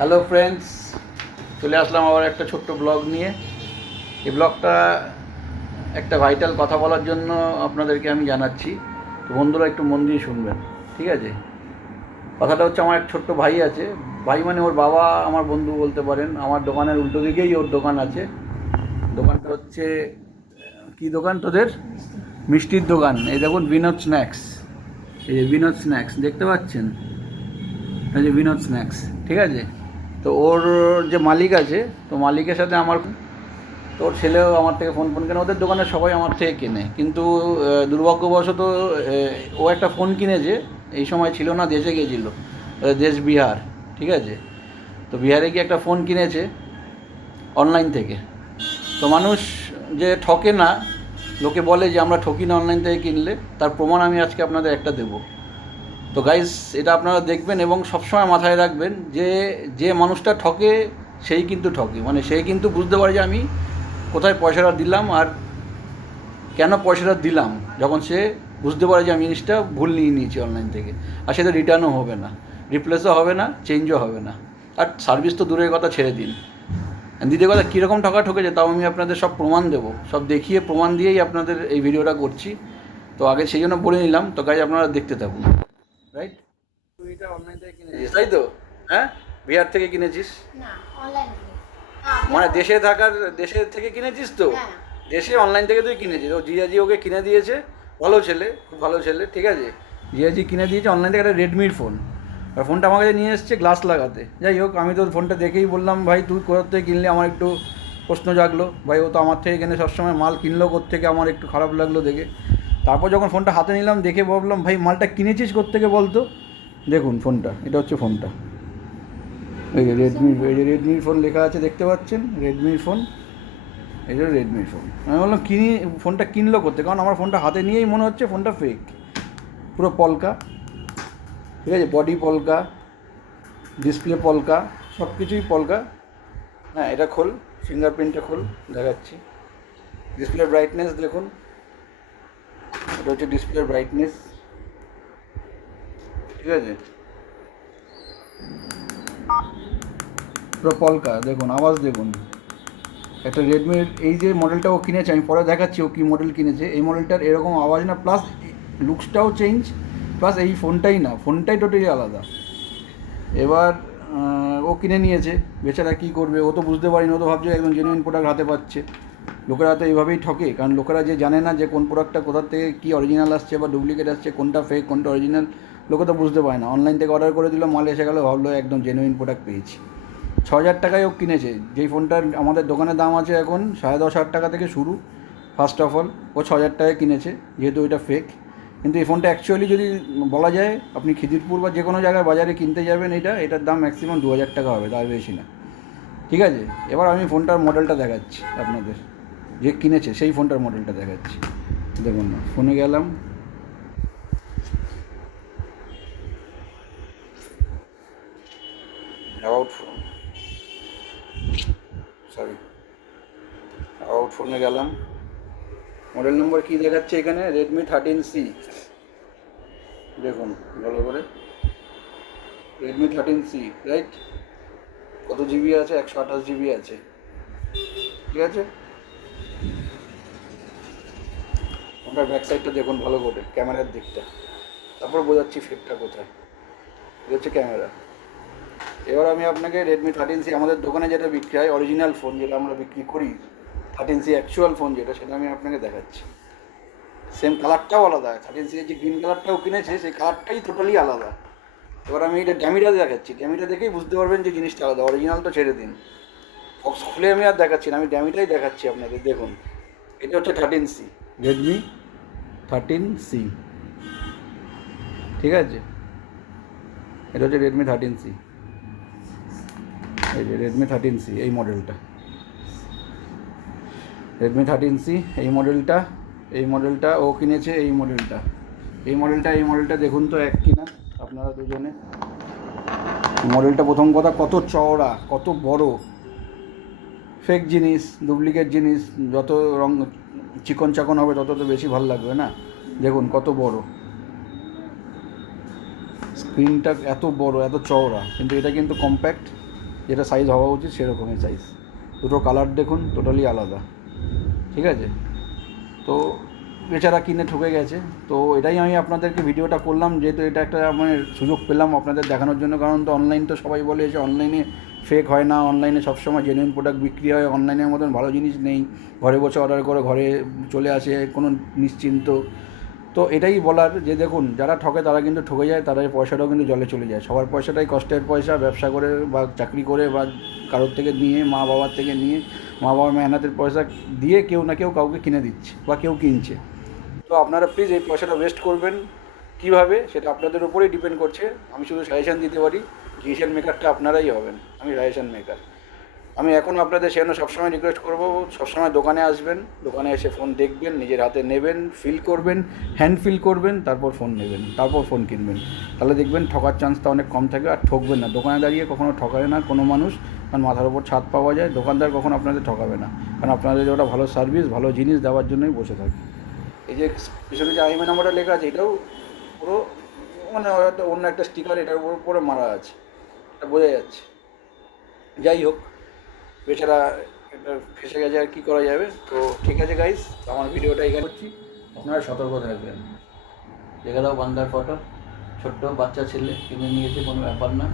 Hello friends, চলে আসলাম আবার একটা ছোট্ট ব্লগ নিয়ে। এই ব্লগটা একটা ভাইটাল কথা বলার জন্য আপনাদেরকে আমি জানাচ্ছি। তো বন্ধুরা একটু মন দিয়ে শুনবেন, ঠিক আছে? কথাটা হচ্ছে, আমার এক ছোট্ট ভাই আছে। ভাই মানে ওর বাবা আমার বন্ধু বলতে পারেন। আমার দোকানের উল্টো দিকেই ওর দোকান আছে। দোকানটা হচ্ছে কি দোকান তোদের? মিষ্টির দোকান। এই দেখুন, বিনোদ স্ন্যাক্স। এই যে বিনোদ স্ন্যাক্স দেখতে পাচ্ছেন, এই যে বিনোদ স্ন্যাক্স, ঠিক আছে? তো ওর যে মালিক আছে, তো মালিকের সাথে আমার, তো ওর ছেলেও আমার থেকে ফোন ফোন কেনে। ওদের দোকানে সবাই আমার থেকে কেনে, কিন্তু দুর্ভাগ্যবশত ও একটা ফোন কিনেছে। এই সময় ছিল না, দেশে গিয়েছিল, দেশ বিহার, ঠিক আছে? তো বিহারে গিয়ে একটা ফোন কিনেছে অনলাইন থেকে। তো মানুষ যে ঠকে না, লোকে বলে যে আমরা ঠকি না অনলাইন থেকে কিনলে, তার প্রমাণ আমি আজকে আপনাদের একটা দেবো। তো গাইস, এটা আপনারা দেখবেন এবং সবসময় মাথায় রাখবেন যে যে মানুষটা ঠকে সেই কিন্তু ঠকে, মানে সেই কিন্তু বুঝতে পারে যে আমি কোথায় পয়সাটা দিলাম আর কেন পয়সাটা দিলাম। যখন সে বুঝতে পারে যে আমি জিনিসটা ভুল নিয়ে নিয়েছি অনলাইন থেকে, আর সেটা রিটার্নও হবে না, রিপ্লেসও হবে না, চেঞ্জও হবে না, আর সার্ভিস তো দূরের কথা, ছেড়ে দিন। দ্বিতীয় কথা, কীরকম ঠকা ঠকেছে তাও আমি আপনাদের সব প্রমাণ দেবো, সব দেখিয়ে প্রমাণ দিয়েই আপনাদের এই ভিডিওটা করছি। তো আগে সেই জন্য বলে নিলাম। তো গাইজ, আপনারা দেখতে থাকুন। রাইট, তুই এটা অনলাইন থেকে কিনেছিস, তাই তো? হ্যাঁ, বিহার থেকে কিনেছিস? না, অনলাইন মানে দেশের থেকে কিনেছিস তো? হ্যাঁ। দেশে অনলাইন থেকে তুই কিনেছিস। ও জিজাজি ওকে কিনে দিয়েছে। ভালো ছেলে, খুব ভালো ছেলে, ঠিক আছে? জিজাজি কিনে দিয়েছে অনলাইন থেকে একটা রেডমির ফোন। আর ফোনটা আমার কাছে নিয়ে এসছে গ্লাস লাগাতে। যাই হোক, আমি তো ফোনটা দেখেই বললাম, ভাই তুই কোথা থেকে কিনলে? আমার একটু প্রশ্ন জাগলো। ভাই ও তো আমার থেকে কিনে সবসময়, মাল কিনলো কোত্থেকে? আমার একটু খারাপ লাগলো দেখে। তারপর যখন ফোনটা হাতে নিলাম, দেখে ভাবলাম, ভাই মালটা কিনেছিস কোত্থেকে বলতো? দেখুন ফোনটা, এটা হচ্ছে ফোনটা। এই যে রেডমির ফোন লেখা আছে, দেখতে পাচ্ছেন? রেডমির ফোন, এই যে রেডমির ফোন। আমি বললাম, ফোনটা কিনলো করতে, কারণ আমার ফোনটা হাতে নিয়েই মনে হচ্ছে ফোনটা ফেক। পুরো পলকা, ঠিক আছে? বডি পলকা, ডিসপ্লে পলকা, সব কিছুই পলকা। হ্যাঁ, এটা খোল, ফিঙ্গারপ্রিন্টটা খোল, দেখাচ্ছি। ডিসপ্লে ব্রাইটনেস দেখুন, এটা হচ্ছে ডিসপ্লে ব্রাইটনেস, ঠিক আছে? পুরো পলকা, দেখুন আওয়াজ দেখুন। একটা রেডমির এই যে মডেলটা ও কিনেছে, আমি পরে দেখাচ্ছি ও কী মডেল কিনেছে। এই মডেলটার এরকম আওয়াজ না, প্লাস লুকসটাও চেঞ্জ, প্লাস এই ফোনটাই না, ফোনটাই টোটালি আলাদা। এবার ও কিনে নিয়েছে, বেচারা কী করবে? ও তো বুঝতে পারিনি, ও তো ভাবছে একদম জেনুইন প্রোডাক্ট হাতে পাচ্ছে। লোকেরা তো এইভাবেই ঠকে, কারণ লোকেরা যে জানে না যে কোন প্রোডাক্টটা কোথার থেকে কী অরিজিনাল আসছে বা ডুপ্লিকেট আসছে, কোনটা ফেক কোনটা অরিজিনাল, লোকে তো বুঝতে পারে না। অনলাইন থেকে অর্ডার করে দিল, মাল এসে গেলো, ভাবলো একদম জেনুইন প্রোডাক্ট পেয়েছি। 6,000 টাকায় ও কিনেছে। যেই ফোনটার আমাদের দোকানে দাম আছে এখন 10,500 টাকা থেকে শুরু। ফার্স্ট অফ অল, ও 6,000 টাকায় কিনেছে, যেহেতু এটা ফেক। কিন্তু এই ফোনটা অ্যাকচুয়ালি যদি বলা যায়, আপনি খিদিরপুর বা যে কোনো জায়গায় বাজারে কিনতে যাবেন, এটার দাম ম্যাক্সিমাম 2,000 টাকা হবে, তার বেশি না, ঠিক আছে? এবার আমি ফোনটার মডেলটা দেখাচ্ছি আপনাদের, যে কিনেছে সেই ফোনটার মডেলটা দেখাচ্ছি। দেখুন না, ফোনে গেলাম, অ্যাবাউট ফোন, সরি, অ্যাবাউট ফোনে গেলাম। মডেল নম্বর কী দেখাচ্ছে এখানে? Redmi 13C। দেখুন ভালো করে, Redmi 13C, রাইট? কত জিবি আছে? 128 জিবি আছে, ঠিক আছে? ওটার ব্যাক সাইডটা দেখুন ভালো করে, ক্যামেরার দিকটা, তারপর বোঝাচ্ছি ফেকটা কোথায়। এটা হচ্ছে ক্যামেরা। এবার আমি আপনাকে Redmi 13C, আমাদের দোকানে যেটা বিক্রি হয় অরিজিনাল ফোন, যেটা আমরা বিক্রি করি, 13C অ্যাকচুয়াল ফোন যেটা, সেটা আমি আপনাকে দেখাচ্ছি। সেম কালারটাও আলাদা, 13C যে গ্রিন কালারটাও কিনেছে সেই কালারটাই টোটালি আলাদা। এবার আমি এটা ড্যামিটা দেখাচ্ছি, ড্যামিটা দেখেই বুঝতে পারবেন যে জিনিসটা আলাদা। অরিজিনাল তো ছেড়ে দিন, বক্স খুলে আমি আর দেখাচ্ছি না, আমি ড্যামিটাই দেখাচ্ছি আপনাদের। দেখুন, এটা হচ্ছে 13C, Redmi 13C, ঠিক আছে? এটা হচ্ছে Redmi 13C, এই যে Redmi 13C, এই মডেলটা Redmi 13C, এই মডেলটা ও কিনেছে। এই মডেলটা দেখুন তো এক কিনা আপনারা দুজনে। মডেলটা, প্রথম কথা, কত চওড়া, কত বড়। ফেক জিনিস, ডুপ্লিকেট জিনিস যত রং চিকন চাকন হবে তত তো বেশি ভালো লাগবে না। দেখুন কত বড় স্ক্রিনটা, এত বড়, এত চওড়া, কিন্তু এটা কিন্তু কম্প্যাক্ট, যেটা সাইজ হওয়া উচিত সেরকমই সাইজ। দুটো কালার দেখুন, টোটালি আলাদা। ঠিক আছে, তো বেচারা কিনে ঠকে গেছে। তো এটাই আমি আপনাদেরকে ভিডিওটা করলাম, যেহেতু এটা একটা মানে সুযোগ পেলাম আপনাদের দেখানোর জন্য। কারণ তো অনলাইন তো সবাই বলে যে অনলাইনে ফেক হয় না, অনলাইনে সবসময় জেনুইন প্রোডাক্ট বিক্রি হয়, অনলাইনের মতন ভালো জিনিস নেই, ঘরে বসে অর্ডার করে ঘরে চলে আসে কোনো নিশ্চিন্ত। তো এটাই বলার যে দেখুন, যারা ঠকে তারা কিন্তু ঠকে যায়, তাদের পয়সাটাও কিন্তু জলে চলে যায়। সবার পয়সাটাই কষ্টের পয়সা, ব্যবসা করে বা চাকরি করে বা কারোর থেকে নিয়ে, মা বাবার থেকে নিয়ে, মা বাবার মেহনতের পয়সা দিয়ে কেউ না কেউ কাউকে কিনে দিচ্ছে বা কেউ কিনছে। তো আপনারা প্লিজ এই পয়সাটা ওয়েস্ট করবেন কীভাবে সেটা আপনাদের উপরেই ডিপেন্ড করছে। আমি শুধু সাজেশান দিতে পারি, ডিসিশন মেকারটা আপনারাই হবেন, আমি সাজেশান মেকার। আমি এখনও আপনাদের সেজন্য সবসময় রিকোয়েস্ট করবো, সবসময় দোকানে আসবেন, দোকানে এসে ফোন দেখবেন, নিজের হাতে নেবেন, ফিল করবেন, হ্যান্ড ফিল করবেন, তারপর ফোন নেবেন, তারপর ফোন কিনবেন। তাহলে দেখবেন ঠকার চান্সটা অনেক কম থাকে, আর ঠকবেন না। দোকানে দাঁড়িয়ে কখনো ঠকাবে না কোনো মানুষ, কারণ মাথার ওপর ছাদ পাওয়া যায়। দোকানদার কখনো আপনাদের ঠকাবে না, কারণ আপনাদের ওটা ভালো সার্ভিস, ভালো জিনিস দেওয়ার জন্যই বসে থাকে। এই যে পিছনে যে আইএমআই নাম্বারটা লেখা আছে, এটাও পুরো মানে হয়তো অন্য একটা স্টিকার এটার উপরে মারা আছে, এটা বোঝা যাচ্ছে। যাই হোক, বেচারা এটা ফেসে গেছে, আর কী করা যাবে। তো ঠিক আছে গাইস, আমার ভিডিওটা এখানে করছি, আপনারা সতর্ক থাকবেন। দেখে দাও বান্দার ফটো, ছোট্ট বাচ্চা ছেলে কিনে নিয়েছে, কোনো ব্যাপার না।